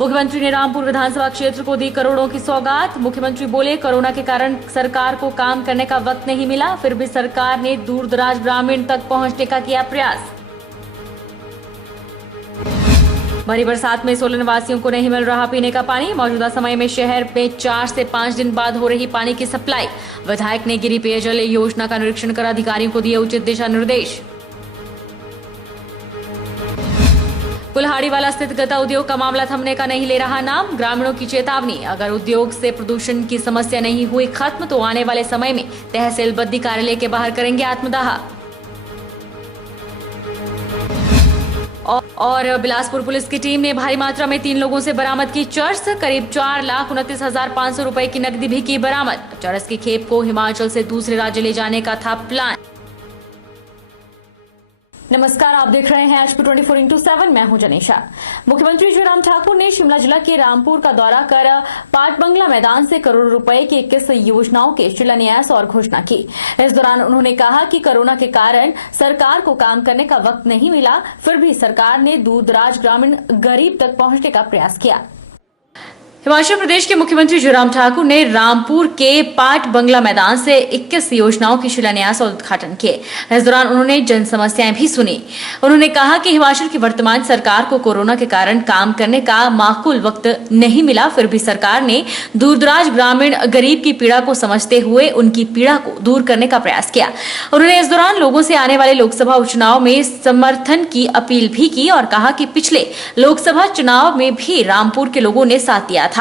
मुख्यमंत्री ने रामपुर विधानसभा क्षेत्र को दी करोड़ों की सौगात। मुख्यमंत्री बोले, कोरोना के कारण सरकार को काम करने का वक्त नहीं मिला, फिर भी सरकार ने दूर दराज ग्रामीण तक पहुंचने का किया प्रयास। भारी बरसात में सोलन वासियों को नहीं मिल रहा पीने का पानी। मौजूदा समय में शहर में 4 से 5 दिन बाद हो रही पानी की सप्लाई। विधायक ने गिरी पेयजल योजना का निरीक्षण कर अधिकारियों को दिए उचित दिशा निर्देश। कुल्हाड़ीवाला स्थित गता उद्योग का मामला थमने का नहीं ले रहा नाम। ग्रामीणों की चेतावनी, अगर उद्योग से प्रदूषण की समस्या नहीं हुई खत्म तो आने वाले समय में तहसील बद्दी कार्यालय के बाहर करेंगे आत्मदाह। और बिलासपुर पुलिस की टीम ने भारी मात्रा में 3 लोगों से बरामद की चरस। करीब 4,29,500 रुपए की नकदी भी की बरामद। चरस की खेप को हिमाचल से दूसरे राज्य ले जाने का था प्लान। नमस्कार, आप देख रहे हैं HP 24x7। मैं हूं जनीशा। मुख्यमंत्री जयराम ठाकुर ने शिमला जिला के रामपुर का दौरा कर पाट बंगला मैदान से करोड़ रुपए की 21 योजनाओं के शिलान्यास और घोषणा की। इस दौरान उन्होंने कहा कि कोरोना के कारण सरकार को काम करने का वक्त नहीं मिला, फिर भी सरकार ने दूर दराज ग्रामीण गरीब तक पहुंचने का प्रयास किया। हिमाचल प्रदेश के मुख्यमंत्री जयराम ठाकुर ने रामपुर के पाट बंगला मैदान से 21 योजनाओं की शिलान्यास और उद्घाटन किए। इस दौरान उन्होंने जन समस्याएं भी सुनी। उन्होंने कहा कि हिमाचल की वर्तमान सरकार को कोरोना के कारण काम करने का माकूल वक्त नहीं मिला, फिर भी सरकार ने दूरदराज ग्रामीण गरीब की पीड़ा को समझते हुए उनकी पीड़ा को दूर करने का प्रयास किया। उन्होंने इस दौरान लोगों से आने वाले लोकसभा उपचुनाव में समर्थन की अपील भी की और कहा कि पिछले लोकसभा चुनाव में भी रामपुर के लोगों ने साथ दिया था।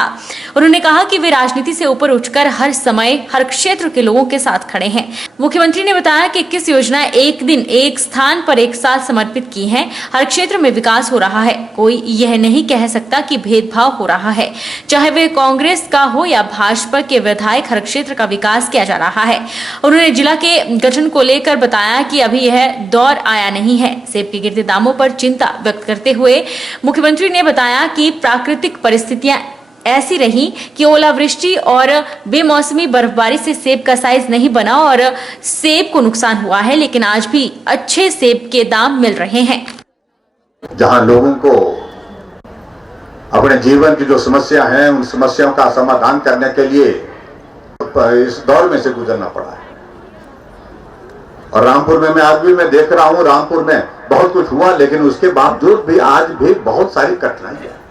उन्होंने कहा कि वे राजनीति से ऊपर उठकर हर समय हर क्षेत्र के लोगों के साथ खड़े हैं। मुख्यमंत्री ने बताया कि 21 योजनाएं एक दिन एक स्थान पर एक साथ समर्पित की हैं। हर क्षेत्र में विकास हो रहा है। कोई यह नहीं कह सकता कि भेदभाव हो रहा है, चाहे वे कांग्रेस का हो या भाजपा के विधायक, हर क्षेत्र का विकास किया जा रहा है। उन्होंने जिला के गठन को लेकर बताया कि अभी यह दौर आया नहीं है। सेब के गिरते दामों पर चिंता व्यक्त करते हुए मुख्यमंत्री ने बताया कि प्राकृतिक परिस्थितियां ऐसी रही कि ओलावृष्टि और बेमौसमी बर्फबारी से सेब का साइज नहीं बना और सेब को नुकसान हुआ है, लेकिन आज भी अच्छे सेब के दाम मिल रहे हैं। जहां लोगों को अपने जीवन की जो समस्या है उन समस्याओं का समाधान करने के लिए इस दौर में से गुजरना पड़ा है। और रामपुर में मैं आज भी मैं देख रहा हूं, रामपुर में बहुत कुछ हुआ, लेकिन उसके बावजूद भी आज भी बहुत सारी कठिनाई है।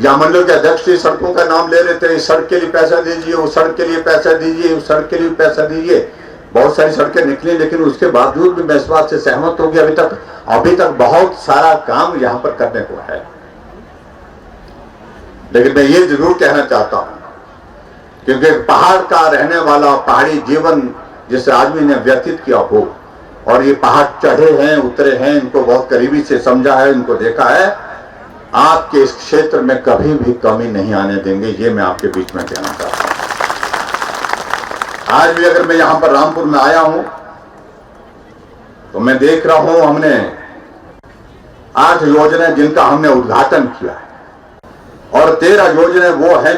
या मंडल के अध्यक्ष की सड़कों का नाम ले लेते हैं, इस सड़क के लिए पैसा दीजिए, उस सड़क के लिए पैसा दीजिए, उस सड़क के लिए पैसा दीजिए। बहुत सारी सड़कें निकली, लेकिन उसके बावजूद भी मैं इस बात से सहमत हूं कि अभी तक बहुत सारा काम यहां पर करने को है। लेकिन मैं ये जरूर कहना चाहता हूं, क्योंकि पहाड़ का रहने वाला पहाड़ी जीवन जिस आदमी ने व्यतीत किया हो, और ये पहाड़ चढ़े हैं, उतरे हैं, इनको बहुत करीबी से समझा है, इनको देखा है, आपके इस क्षेत्र में कभी भी कमी नहीं आने देंगे। ये मैं आपके बीच में कहना चाहता हूं। आज भी अगर मैं यहां पर रामपुर में आया हूं तो मैं देख रहा हूं हमने 8 योजनाएं जिनका हमने उद्घाटन किया है और 13 योजनाएं वो हैं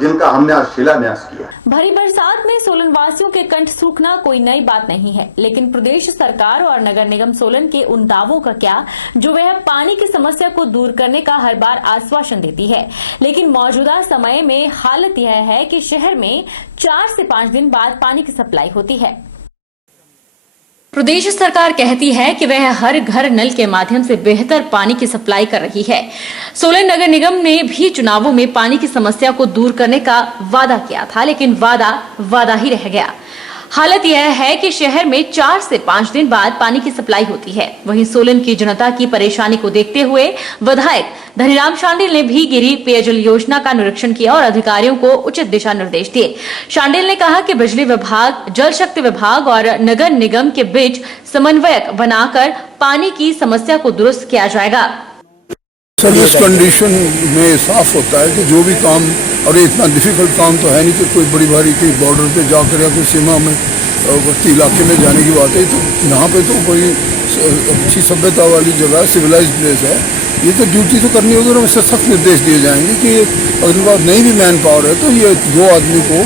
जिनका हमने आज शिलान्यास किया। भारी बरसात में सोलन वासियों के कंठ सूखना कोई नई बात नहीं है, लेकिन प्रदेश सरकार और नगर निगम सोलन के उन दावों का क्या, जो वह पानी की समस्या को दूर करने का हर बार आश्वासन देती है। लेकिन मौजूदा समय में हालत यह है कि शहर में 4 से 5 दिन बाद पानी की सप्लाई होती है। प्रदेश सरकार कहती है कि वह हर घर नल के माध्यम से बेहतर पानी की सप्लाई कर रही है। सोलन नगर निगम ने भी चुनावों में पानी की समस्या को दूर करने का वादा किया था, लेकिन वादा ही रह गया। हालत यह है कि शहर में 4 से 5 दिन बाद पानी की सप्लाई होती है। वहीं सोलन की जनता की परेशानी को देखते हुए विधायक धनीराम शांडिल ने भी गिरी पेयजल योजना का निरीक्षण किया और अधिकारियों को उचित दिशा निर्देश दिए। शांडिल ने कहा कि बिजली विभाग, जल शक्ति विभाग और नगर निगम के बीच समन्वयक बनाकर पानी की समस्या को दुरुस्त किया जाएगा। सर्विस कंडीशन में साफ होता है कि जो भी काम, और इतना डिफिकल्ट काम तो है नहीं कि कोई बड़ी भारी कोई बॉर्डर पे जाकर या कोई सीमा में वर्ती इलाके में जाने की बात है। तो यहाँ पे तो कोई अच्छी सभ्यता वाली जगह, सिविलाइज्ड प्लेस है, ये तो ड्यूटी तो करनी होगी और उससे सख्त निर्देश दिए जाएंगे कि अगर बात नहीं भी मैन पावर है तो ये 2 आदमी को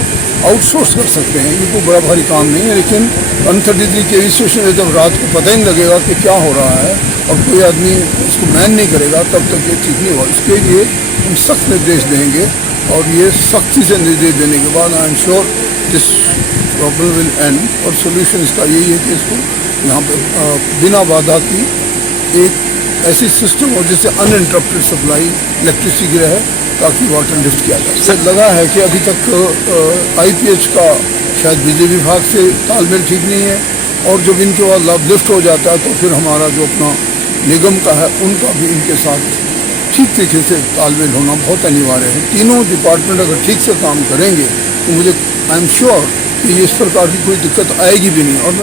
आउटसोर्स कर सकते हैं। ये कोई बड़ा भारी काम नहीं है। लेकिन 133 केवी स्टेशन है, जब रात को पता ही नहीं लगेगा कि क्या हो रहा है और कोई आदमी इसको मैन नहीं करेगा तब तक ये ठीक नहीं होगा। इसके लिए हम सख्त निर्देश देंगे और ये सख्ती से निर्देश देने के बाद I am sure this problem will and. और सोल्यूशन इसका यही है कि इसको यहाँ पे बिना बाधा की एक ऐसी सिस्टम हो जिससे अनइंटरप्टेड सप्लाई इलेक्ट्रिसिटी की रहे ताकि वाटर लिफ्ट किया जाए। इससे लगा है कि अभी तक IPH का शायद बिजली विभाग से तालमेल ठीक नहीं है और जब इनके बाद लाभ लिफ्ट हो जाता है तो फिर हमारा जो अपना निगम का है उनका भी इनके साथ ठीक तरीके से तालमेल होना बहुत अनिवार्य है। तीनों डिपार्टमेंट अगर ठीक से काम करेंगे तो मुझे आई एम श्योर कि इस प्रकार की कोई दिक्कत आएगी भी नहीं। और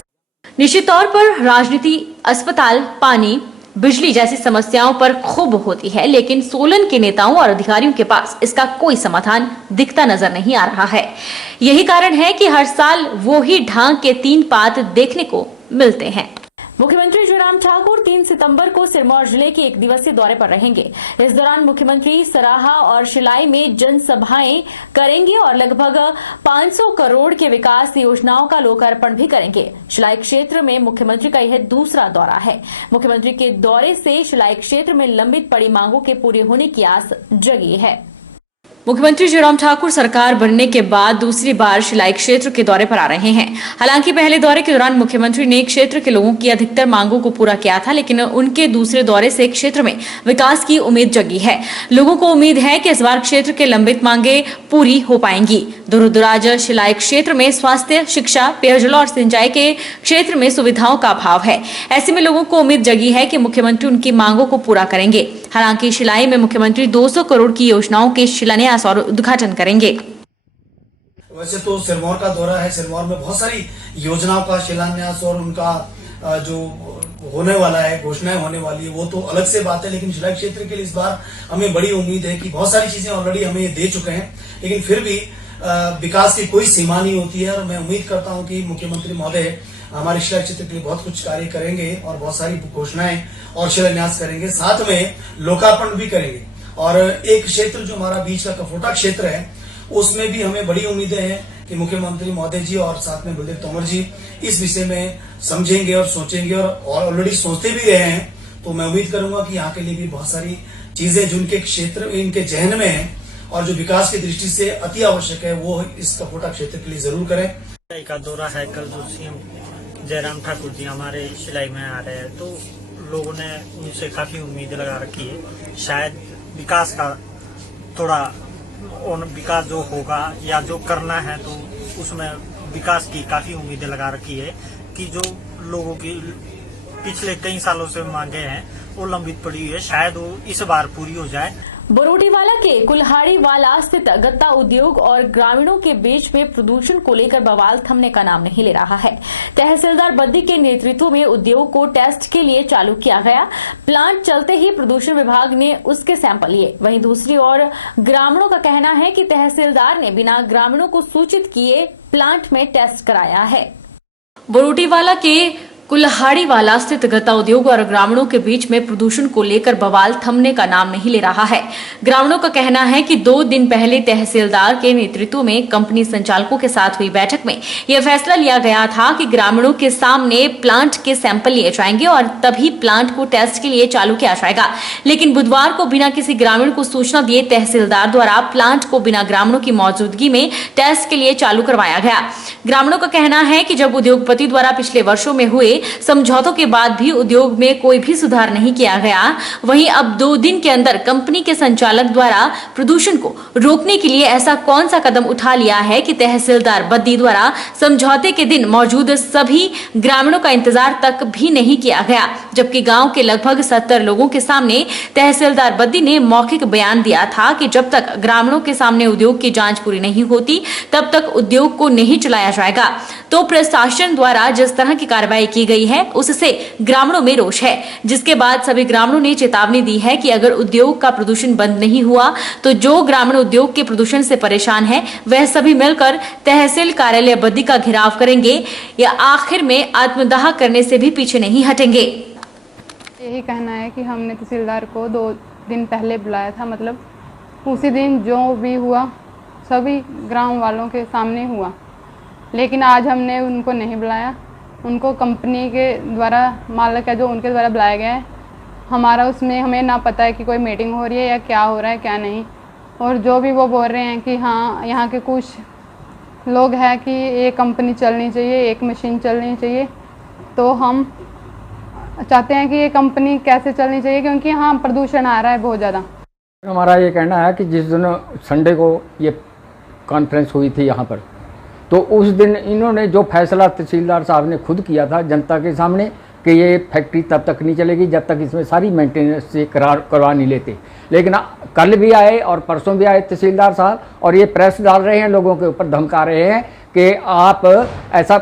निश्चित तौर पर राजनीति अस्पताल, पानी, बिजली जैसी समस्याओं पर खूब होती है, लेकिन सोलन के नेताओं और अधिकारियों के पास इसका कोई समाधान दिखता नजर नहीं आ रहा है। यही कारण है कि हर साल वो ही ढांक के 3 पात देखने को मिलते हैं। मुख्यमंत्री जयराम ठाकुर 3 सितंबर को सिरमौर जिले के 1 दिवसीय दौरे पर रहेंगे। इस दौरान मुख्यमंत्री सराहा और शिलाई में जनसभाएं करेंगे और लगभग 500 करोड़ के विकास योजनाओं का लोकार्पण भी करेंगे। शिलाई क्षेत्र में मुख्यमंत्री का यह दूसरा दौरा है। मुख्यमंत्री के दौरे से शिलाई क्षेत्र में लंबित पड़ी मांगों के पूरे होने की आस जगी है। मुख्यमंत्री जयराम ठाकुर सरकार बनने के बाद दूसरी बार शिलाई क्षेत्र के दौरे पर आ रहे हैं। हालांकि पहले दौरे के दौरान मुख्यमंत्री ने क्षेत्र के लोगों की अधिकतर मांगों को पूरा किया था, लेकिन उनके दूसरे दौरे से क्षेत्र में विकास की उम्मीद जगी है। लोगों को उम्मीद है कि इस बार क्षेत्र के लंबित मांगे पूरी हो पाएंगी। दूरदराज शिलाई क्षेत्र में स्वास्थ्य, शिक्षा, पेयजल और सिंचाई के क्षेत्र में सुविधाओं का अभाव है। ऐसे में लोगों को उम्मीद जगी है कि मुख्यमंत्री उनकी मांगों को पूरा करेंगे। हालांकि शिलाई में मुख्यमंत्री 200 करोड़ की योजनाओं के शिलान्यास और उद्घाटन करेंगे। वैसे तो सिरमौर का दौरा है, सिरमौर में बहुत सारी योजनाओं का शिलान्यास और उनका जो होने वाला है, घोषणाएं होने वाली है, वो तो अलग से बात है। लेकिन शिलाई क्षेत्र के लिए इस बार हमें बड़ी उम्मीद है कि बहुत सारी चीजें ऑलरेडी हमें ये दे चुके हैं, लेकिन फिर भी विकास की कोई सीमा नहीं होती है। और मैं उम्मीद करता हूं कि मुख्यमंत्री महोदय हमारे शिलाई क्षेत्र के लिए बहुत कुछ कार्य करेंगे और बहुत सारी घोषणाएं और शिलान्यास करेंगे, साथ में लोकार्पण भी करेंगे। और एक क्षेत्र जो हमारा बीच का कफोटा क्षेत्र है, उसमें भी हमें बड़ी उम्मीदें हैं कि मुख्यमंत्री महोदय जी और साथ में बलदेव तोमर जी इस विषय में समझेंगे और सोचेंगे और ऑलरेडी सोचते भी रहे हैं। तो मैं उम्मीद करूंगा कि यहाँ के लिए भी बहुत सारी चीजें जो उनके क्षेत्र में, इनके जहन में है और जो विकास की दृष्टि से अति आवश्यक है, वो इस कफोटा क्षेत्र के लिए जरूर करें। का दौरा है, कल जो सीएम जयराम ठाकुर जी हमारे शिलाई में आ रहे हैं, तो लोगों ने उनसे काफी उम्मीद लगा रखी है। शायद विकास का थोड़ा विकास जो होगा या जो करना है, तो उसमें विकास की काफी उम्मीदें लगा रखी है कि जो लोगों की पिछले कई सालों से मांगे हैं वो लंबित पड़ी हुई है, शायद वो इस बार पूरी हो जाए। बरोटीवाला के कुल्हाड़ीवाला स्थित गत्ता उद्योग और ग्रामीणों के बीच में प्रदूषण को लेकर बवाल थमने का नाम नहीं ले रहा है। तहसीलदार बद्दी के नेतृत्व में उद्योग को टेस्ट के लिए चालू किया गया। प्लांट चलते ही प्रदूषण विभाग ने उसके सैंपल लिए। वहीं दूसरी ओर ग्रामीणों का कहना है कि तहसीलदार ने बिना ग्रामीणों को सूचित किए प्लांट में टेस्ट कराया है। बरोटीवाला के कुल्हाड़ीवाला स्थित गत्ता उद्योग और ग्रामीणों के बीच में प्रदूषण को लेकर बवाल थमने का नाम नहीं ले रहा है। ग्रामीणों का कहना है कि 2 दिन पहले तहसीलदार के नेतृत्व में कंपनी संचालकों के साथ हुई बैठक में यह फैसला लिया गया था कि ग्रामीणों के सामने प्लांट के सैंपल लिए जाएंगे और तभी प्लांट को टेस्ट के लिए चालू किया जाएगा। लेकिन बुधवार को बिना किसी ग्रामीण को सूचना दिए तहसीलदार द्वारा प्लांट को बिना ग्रामीणों की मौजूदगी में टेस्ट के लिए चालू करवाया गया। ग्रामीणों का कहना है कि जब उद्योगपति द्वारा पिछले वर्षों में हुए समझौतों के बाद भी उद्योग में कोई भी सुधार नहीं किया गया, वहीं अब 2 दिन के अंदर कंपनी के संचालक द्वारा प्रदूषण को रोकने के लिए ऐसा कौन सा कदम उठा लिया है कि तहसीलदार बद्दी द्वारा समझौते के दिन मौजूद सभी ग्रामीणों का इंतजार तक भी नहीं किया गया, जबकि गांव के लगभग 70 लोगों के सामने तहसीलदार बद्दी ने मौखिक बयान दिया था कि जब तक ग्रामीणों के सामने उद्योग की जांच पूरी नहीं होती तब तक उद्योग को नहीं चलाया जाएगा। तो प्रशासन द्वारा जिस तरह की कार्रवाई की गई है उससे ग्रामीणों में रोष है, जिसके बाद सभी ग्रामीणों ने चेतावनी दी है कि अगर उद्योग का प्रदूषण बंद नहीं हुआ तो जो ग्रामीण उद्योग के प्रदूषण से परेशान है वह सभी मिलकर तहसील कार्यालय बद्दी का घेराव करेंगे या आखिर में आत्मदाह करने से भी पीछे नहीं हटेंगे। यही कहना है कि हमने तहसीलदार को 2 दिन पहले बुलाया था, मतलब उसी दिन जो भी हुआ सभी ग्राम वालों के सामने हुआ, लेकिन आज हमने उनको नहीं बुलाया। उनको कंपनी के द्वारा, मालिक है जो, उनके द्वारा बुलाया गया है हमारा उसमें हमें ना पता है कि कोई मीटिंग हो रही है या क्या हो रहा है क्या नहीं। और जो भी वो बोल रहे हैं कि हाँ यहाँ के कुछ लोग हैं कि ये कंपनी चलनी चाहिए, एक मशीन चलनी चाहिए, तो हम चाहते हैं कि ये कंपनी कैसे चलनी चाहिए, क्योंकि यहाँ प्रदूषण आ रहा है बहुत ज़्यादा। हमारा ये कहना है कि जिस दिन संडे को ये कॉन्फ्रेंस हुई थी यहाँ पर, तो उस दिन इन्होंने जो फैसला तहसीलदार साहब ने खुद किया था जनता के सामने कि ये फैक्ट्री तब तक नहीं चलेगी जब तक इसमें सारी मेंटेनेंस से करवा नहीं लेते। लेकिन कल भी आए और परसों भी आए तहसीलदार साहब, और ये प्रेस डाल रहे हैं, लोगों के ऊपर धमका रहे हैं कि आप ऐसा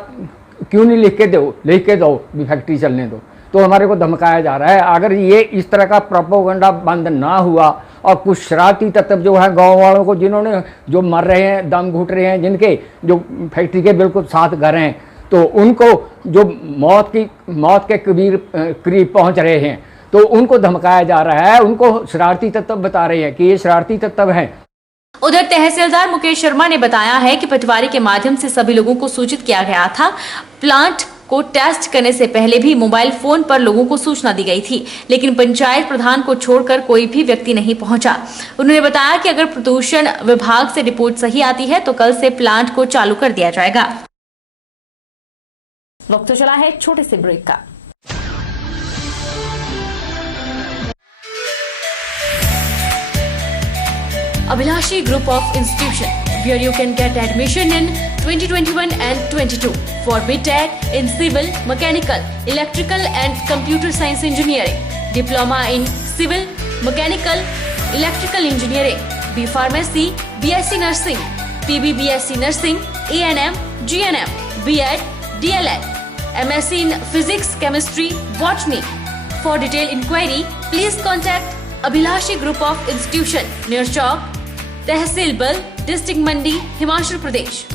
क्यों नहीं लिख के दो भी फैक्ट्री चलने दो। तो हमारे को धमकाया जा रहा है। अगर ये इस तरह का प्रोपोगंडा बंद ना हुआ और कुछ शरारती तत्व जो है गांव वालों को, जिन्होंने जो मर रहे हैं, दम घुट रहे हैं, जिनके जो फैक्ट्री के बिल्कुल साथ घर हैं, तो उनको जो मौत के करीब पहुंच रहे हैं, तो उनको धमकाया जा रहा है, उनको शरारती तत्व बता रहे हैं कि ये शरारती तत्व हैं। उधर तहसीलदार मुकेश शर्मा ने बताया है कि पटवारी के माध्यम से सभी लोगों को सूचित किया गया था। प्लांट को टेस्ट करने से पहले भी मोबाइल फोन पर लोगों को सूचना दी गई थी, लेकिन पंचायत प्रधान को छोड़कर कोई भी व्यक्ति नहीं पहुंचा। उन्होंने बताया कि अगर प्रदूषण विभाग से रिपोर्ट सही आती है तो कल से प्लांट को चालू कर दिया जाएगा। वक्त तो चला है एक छोटे से ब्रेक का। Abhilashi Group of Institution, where you can get admission in 2021 and 22 for BTech in Civil, Mechanical, Electrical and Computer Science Engineering, Diploma in Civil, Mechanical, Electrical Engineering, B Pharmacy, BSc Nursing, PB BSc Nursing, A&M, GNM, B.Ed, DLed, MSc in Physics, Chemistry, Botany. For detailed inquiry, please contact Abhilashi Group of Institution, near Chowk, Tehsil Bal, District Mandi, Himachal Pradesh.